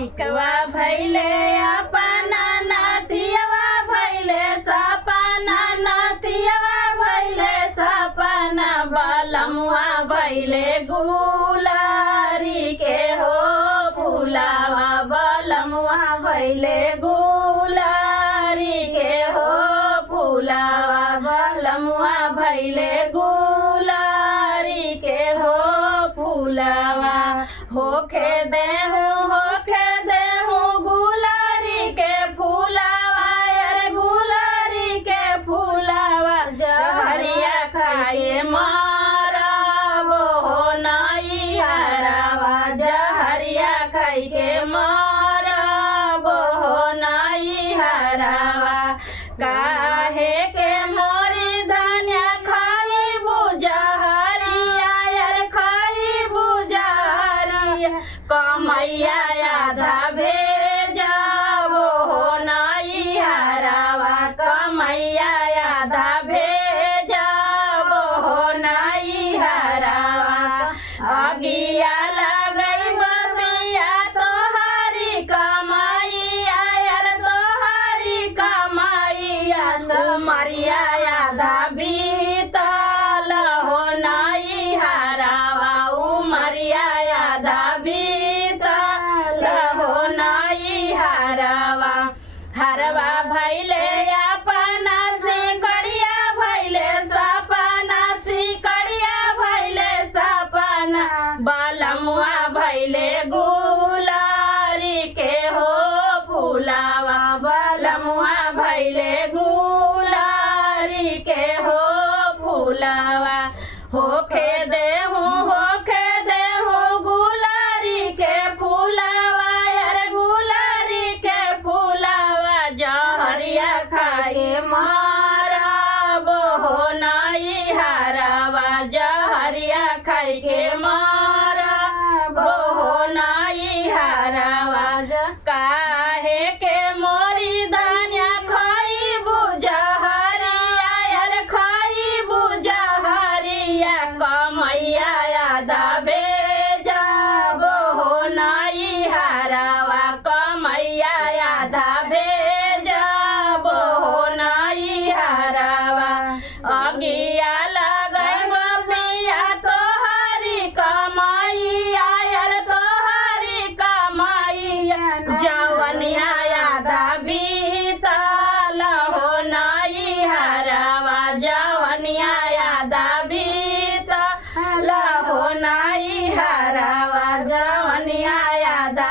टिकवा भैले अपना नाथियवा भैले सपना नाथियवा भैले सपना बलमुआ भैले गुलारी के हो फुलावा बलमुआ भैले गुलारी के हो फुलावा बलमुआ भैले गुलारी के हो फुलावा होखे देहूँ गुलारी के फूलावा यार गुलारी के फूलावा जहरिया खाए मारब हो नाई हरावा जहरिया खाई के मारब हो नाई हरावा काहे के मोरी धनिया खाई बुझहरिया यार खाई बुझहरिया कमैया आधा भेजाबो हो नाई हरावा कमैया आधा भेजाबो हो नाई हरावा अगिया लगई बबिया तोहरी कमाइया यार तोहरी कमाइया सुमरिया आधा बीतल हो नाई हरावा उमरिया आधा बीतल हो नाई हरावा हरवा भैले अपना सिकड़िया भैले सपना सिकड़िया भैले सपना बलमुआ भैले गुलारी के हो फुलावा बलमुआ भैले गुलारी के हो फुलावा होखे देहूँ गुलारी के फूलावा यार गुलारी के फूलावा जहरिया खाए मारब हो नाई हरावा जहरिया खाई के मारब हो नाई हरावा काहे के मोरी धनिया खाई बुझहरिया यार खाई बुझहरिया कमैया आधा भेजाब हो नाई हरावा कमैया आधा भेजाब हो नाई हरावा अगिया लगई बबिया तोहरी कमाइया यार तोहरी कमाइया जवनिया आधा बीतल हो नाई हरावा जवनिया आधा बीतल हो नाई हरावा जवनिया आधा